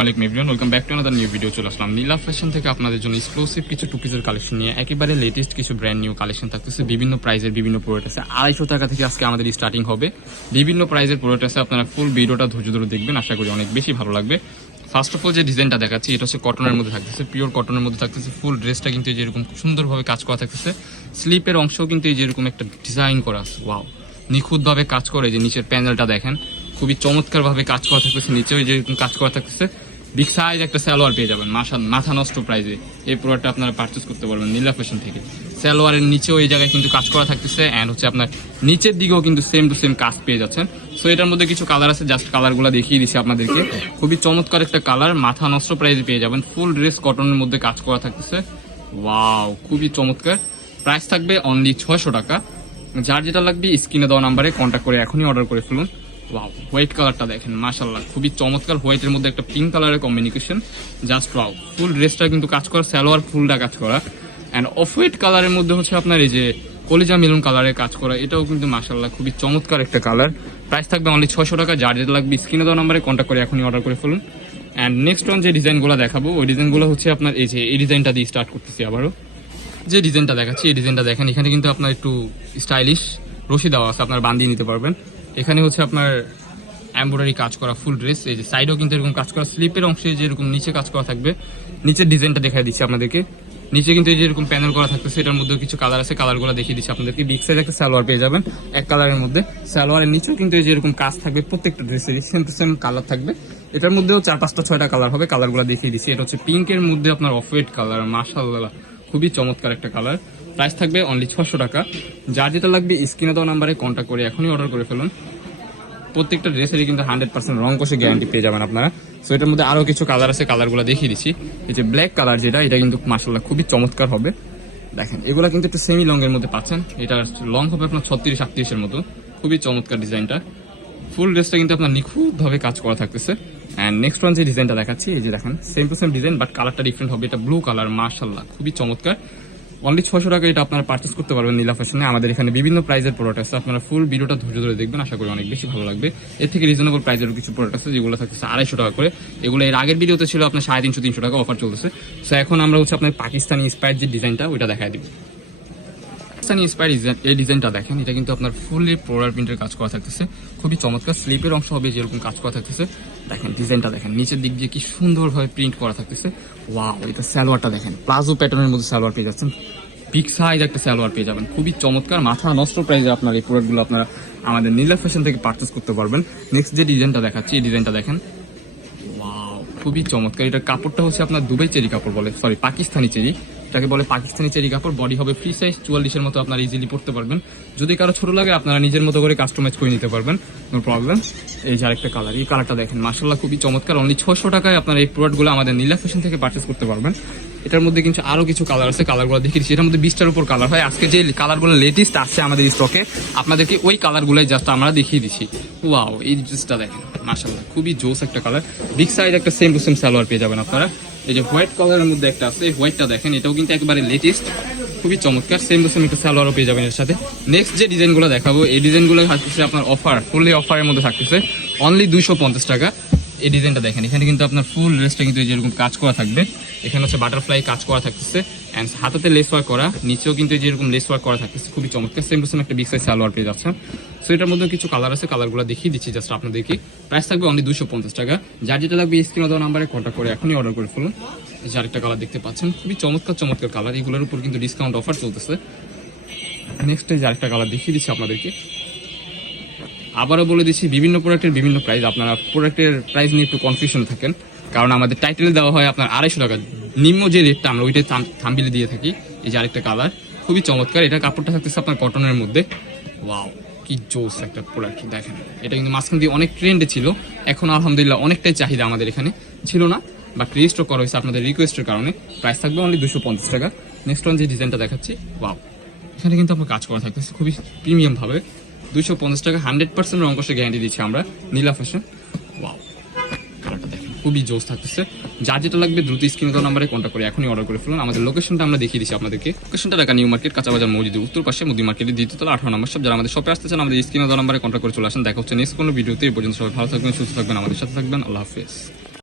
আসসালামু everyone, welcome back to another new video. চলে আসলাম নীলা fashion থেকে আপনাদের জন্য এক্সক্লুসিভ কিছু টু পিসের কালেকশন নিয়ে। একেবারে লেটেস্ট কিছু ব্র্যান্ড নিউ কালেকশন থাকতেছে, বিভিন্ন প্রাইজের বিভিন্ন প্রোডাক্ট আছে। 250 টাকা থেকে আজকে আমাদের স্টার্টিং হবে। বিভিন্ন প্রাইজের প্রোডাক্ট আছে, আপনারা ফুল ভিডিওটা ধৈর্য ধরে দেখবেন, আশা করি অনেক বেশি ভালো লাগবে। ফার্স্ট অফ অল যে ডিজাইনটা দেখাচ্ছি, এটা হচ্ছে কটনের মধ্যে থাকতেছে, পিওর কটনের মধ্যে থাকতেছে। ফুল ড্রেসটা কিন্তু এই যেরকম সুন্দরভাবে কাজ করা থাকতেছে, স্লিপের অংশও কিন্তু এই যেরকম একটা ডিজাইন করা আছে। ওয়াও, নিখুঁতভাবে কাজ করে। যে নিচের প্যানেলটা দেখেন, খুবই চমৎকার ভাবে কাজ করা থাকতেছে। নিচেও যেরকম কাজ করা থাকতেছে, বিগ সাইজ একটা সালোয়ার পেয়ে যাবেন মাথা নষ্ট প্রাইজে। এই প্রোডাক্টটা আপনারা পারচেস করতে পারবেন নীলা ফ্যাশন থেকে। সালোয়ারের নিচেও এই জায়গায় কিন্তু কাজ করা থাকতেছে, অ্যান্ড হচ্ছে আপনার নিচের দিকেও কিন্তু সেম টু সেম কাজ পেয়ে যাচ্ছেন। সো এটার মধ্যে কিছু কালার আছে, জাস্ট কালারগুলো দেখিয়ে দিচ্ছি আপনাদেরকে। খুবই চমৎকার একটা কালার, মাথা নষ্ট প্রাইজে পেয়ে যাবেন। ফুল ড্রেস কটনের মধ্যে কাজ করা থাকতেছে। ওয়াও, খুবই চমৎকার। প্রাইস থাকবে অনলি 600 টাকা। যার যেটা লাগবে স্ক্রিনে দেওয়া নাম্বারে কন্ট্যাক্ট করে এখনই অর্ডার করে ফেলুন। ওয়াও, হোয়াইট কালারটা দেখেন, মাশাআল্লাহ খুবই চমৎকার। হোয়াইটের মধ্যে একটা পিঙ্ক কালারের কম্বিনেশন, জাস্ট ওয়াও। ফুল ড্রেসটা কিন্তু কাজ করা, সালোয়ার ফুলটা কাজ করা, অ্যান্ড অফ হোয়াইট কালারের মধ্যে হচ্ছে আপনার এই যে কলিজা মেরুন কালারের কাজ করা, এটাও কিন্তু মাশাআল্লাহ খুবই চমৎকার একটা কালার। প্রাইস থাকবে অনলি 600 টাকা। যার যেটা লাগবে স্ক্রিনে দেওয়া নাম্বারে কন্ট্যাক্ট করে এখনই অর্ডার করে ফেলুন। অ্যান্ড নেক্সট অন যে ডিজাইনগুলো দেখাবো, ওই ডিজাইনগুলো হচ্ছে আপনার এই যে এই ডিজাইনটা দিয়ে স্টার্ট করতেছি আবারও। যে ডিজাইনটা দেখাচ্ছি, এই ডিজাইনটা দেখেন, এখানে কিন্তু আপনার একটু স্টাইলিশ রশি দেওয়া আছে, আপনার বান্ধিয়ে নিতে পারবেন। এখানে হচ্ছে আপনার এমব্রয়ডারি কাজ করা ফুল ড্রেস, এই যে সাইডেও কিন্তু এরকম কাজ করা, স্লিপের অংশে যেরকম নিচে কাজ করা থাকবে। নিচের ডিজাইনটা দেখাই দিচ্ছি আপনাদেরকে। নিচে কিন্তু এই যে এরকম প্যানেল করা থাকতেছে, এটার মধ্যেও কিছু কালার আছে, কালারগুলো দেখিয়ে দিচ্ছি আপনাদেরকে। বিগ সাইজ একটা সালোয়ার পেয়ে যাবেন এক কালারের মধ্যে। সালোয়ারের নিচেও কিন্তু এই যে এরকম কাজ থাকবে, প্রত্যেকটা ড্রেসের সেম টু সেম কালার থাকবে। এটার মধ্যেও 4-5টা 6টা কালার হবে, কালারগুলো দেখিয়ে দিচ্ছি। এটা হচ্ছে পিঙ্কের মধ্যে আপনার অফ হোয়াইট কালার, মাশাআল্লাহ খুবই চমৎকার একটা কালার। প্রাইস থাকবে অনলি 600 টাকা। যার যেটা লাগবে স্ক্রিনে দেওয়া নাম্বারে কন্ট্যাক্ট করে এখনই অর্ডার করে ফেলুন। প্রত্যেকটা ড্রেসেরই কিন্তু 100% রং কষে গ্যারান্টি পেয়ে যাবেন আপনারা। সো এটার মধ্যে আরো কিছু কালার আছে, কালারগুলো দেখিয়ে দিচ্ছি। এই যে ব্ল্যাক কালার যেটা, এটা কিন্তু মাশাআল্লাহ খুবই চমৎকার হবে। দেখেন, এগুলা কিন্তু একটু সেমি লং এর মধ্যে পাচ্ছেন। এটা লং হবে আপনার 36-38 এর মতো। খুবই চমৎকার ডিজাইনটা। ফুল ড্রেসটা কিন্তু আপনার নিখুঁতভাবে কাজ করা থাকতেছে। অ্যান্ড নেক্সট ওয়ান যে ডিজাইনটা দেখাচ্ছি, এই যে দেখেন, same to same design, but কালারটা ডিফারেন্ট হবে। এটা ব্লু কালার, মাশাআল্লাহ খুবই চমৎকার। অনলি 600 টাকা এটা আপনারা পারচেস করতে পারবেন নীলা ফ্যাশনে। আমাদের এখানে বিভিন্ন প্রাইজের প্রোডাক্ট আছে, আপনারা ফুল ভিডিওটা ধৈর্য ধরে দেখবেন, আশা করি অনেক বেশি ভালো লাগবে। এর থেকে রিজনেবল প্রাইজেরও কিছু প্রোডাক্ট আছে, যেগুলো থাকতেছে 250 টাকা করে। এগুলো এর আগের ভিডিওতে ছিল আপনার 350-300 টাকা অফার চলতেছে। সো এখন আমরা হচ্ছে আপনার পাকিস্তানি ইন্সপায়ার্ড যে ডিজাইনটা, ওইটা দেখাই দিব। পাকিস্তানি ইন্সপায়ার্ড এই ডিজাইনটা দেখেন, এটা কিন্তু আপনার ফুললি ফ্লোরাল প্রিন্টের কাজ করা থাকতেছে, খুবই চমৎকার। স্লিপের অংশ হবে যেরকম কাজ করা থাকতেছে। দেখেন ডিজাইনটা দেখেন, নিচের দিক দিয়ে কি সুন্দরভাবে প্রিন্ট করা থাকতেছে। ওয়াও, এটা সালোয়ারটা দেখেন, প্লাজো প্যাটার্নের মধ্যে সালোয়ার পেয়ে যাচ্ছেন। বিগ সাইজ একটা সালোয়ার পেয়ে যাবেন, খুবই চমৎকার। মাথা নষ্ট প্রাইসে আপনার এই প্রোডাক্টগুলো আপনারা আমাদের নীলা ফ্যাশন থেকে পারচেস করতে পারবেন। নেক্সট যে ডিজাইনটা দেখাচ্ছি, এই ডিজাইনটা দেখেন, ওয়াও খুবই চমৎকার। এটার কাপড়টা হচ্ছে আপনার দুবাই চেরি কাপড় বলে, সরি পাকিস্তানি চেরি, এটাকে বলে পাকিস্তানি চেরি কাপড়। বডি হবে ফ্রি সাইজ 44-এর মতো, আপনারা ইজিলি পড়তে পারবেন। যদি কারো ছোট লাগে আপনারা নিজের মতো করে কাস্টমাইজ করে নিতে পারবেন, নো প্রবলেম। এই যে আরেকটা কালার, এই কালারটা দেখেন, মাশাআল্লাহ খুবই চমৎকার। অনলি 600 টাকায় আপনারা এই প্রোডাক্টগুলো আমাদের নীলা ফ্যাশন থেকে পারচেস করতে পারবেন। এটার মধ্যে কিন্তু আরো কিছু কালার আছে, কালারগুলো দেখিয়ে দিচ্ছি। এটার মধ্যে 20টার উপর কালার হয়। আজকে যে কালারগুলো লেটেস্ট আসছে আমাদের স্টকে, আপনাদেরকে ওই কালারগুলোই জাস্ট আমরা দেখিয়ে দিচ্ছি। ওয়াও, এই ড্রেসটা দেখেন, মাশাআল্লাহ খুবই জোস একটা কালার। বিগ সাইজ একটা সেম টু সেম সালোয়ার পেয়ে যাবেন আপনারা। এই যে হোয়াইট কালারের মধ্যে একটা আছে, এই হোয়াইটটা দেখেন, এটাও কিন্তু একেবারে লেটেস্ট, খুবই চমৎকার। সেম টু সেম একটা সালোয়ারও পেয়ে যাবেন এর সাথে। নেক্সট যে ডিজাইনগুলো দেখাবো, এই ডিজাইনগুলো থাকতেছে আপনার অফার, ফুললি অফারের মধ্যে থাকতেছে অনলি 250 টাকা। এই ডিজাইনটা দেখেন, এখানে কিন্তু আপনার ফুল ড্রেসটা কিন্তু যেরকম কাজ করা থাকবে, এখানে হচ্ছে বাটারফ্লাই কাজ করা থাকতেছে, অ্যান্ড হাতাতে লেস ওয়ার্ক করা, নিচেও কিন্তু যেরকম লেস ওয়ার্ক করা থাকতেছে, খুবই চমৎকার। সেম টু সেম একটা বিগ সাইজ সালোয়ার পেয়ে যাচ্ছেন। সো এটার মধ্যে কিছু কালার আছে, কালারগুলো দেখিয়ে দিচ্ছি জাস্ট আপনাদেরকে। প্রাইস থাকবে অনলি 250 টাকা। যার যেটা লাগবে স্ক্রিনে দেওয়া নাম্বারে কন্ট্যাক্ট করে এখনই অর্ডার করে ফেলুন। এই যে আরেকটা কালার দেখতে পাচ্ছেন, খুবই চমৎকার চমৎকার কালার, এগুলোর উপর কিন্তু ডিসকাউন্ট অফার চলতেছে। নেক্সট এই যে আরেকটা কালার দেখিয়ে দিচ্ছি আপনাদেরকে। আবারও বলে দিচ্ছি, বিভিন্ন প্রোডাক্টের বিভিন্ন প্রাইস, আপনারা প্রোডাক্টের প্রাইস নিয়ে একটু কনফিউশন থাকেন, কারণ আমাদের টাইটেল দেওয়া হয় আপনার 250 টাকা। নিম্ন যে রেটটা আমরা ওইটাই থাম্বনেলে দিয়ে থাকি। এই যে আরেকটা কালার, খুবই চমৎকার। এটা কাপড়টা থাকতেছে আপনার কটনের মধ্যে। ওয়াও, কি জোস একটা প্রোডাক্ট দেখেন। এটা কিন্তু মাঝখান দিয়ে অনেক ট্রেন্ডে ছিল, এখন আলহামদুলিল্লাহ অনেকটাই চাহিদা আমাদের এখানে ছিল না, বাট রিস্টক করা হয়েছে আপনাদের রিকোয়েস্টের কারণে। প্রাইস থাকবে অনলি 250 টাকা। নেক্সট ওয়ান যে ডিজাইনটা দেখাচ্ছি, ওয়াও, এখানে কিন্তু আপনার কাজ করা থাকতেছে খুবই প্রিমিয়াম ভাবে। 250 টাকা, 100% রং কষে গ্যারান্টি দিচ্ছি আমরা নীলা ফ্যাশন। ওয়াও, কালারটা দেখেন, খুবই জোস থাকতেছে। যার যেটা লাগবে দ্রুত স্ক্রিনে দেওয়া নাম্বারে কন্ট্যাক্ট করে এখনই অর্ডার করে ফেলুন। আমাদের লোকেশনটা আমরা দেখিয়ে দিচ্ছি আপনাদেরকে। লোকেশনটা ঢাকা নিউ মার্কেট, কাঁচাবাজার মসজিদের উত্তর পাশে, মুদি মার্কেটের 2য় তলা 18 নম্বর সব। যারা আমাদের শপে আসতে চান আমাদের স্ক্রিনে দেওয়া নাম্বারে কন্ট্যাক্ট করে চলে আসেন। দেখা হচ্ছে নেক্সট কোনো ভিডিওতে। এই পর্যন্ত সবাই ভালো থাকবেন, সুস্থ থাকবেন, আমাদের সাথে থাকবেন। আল্লাহ হাফেজ।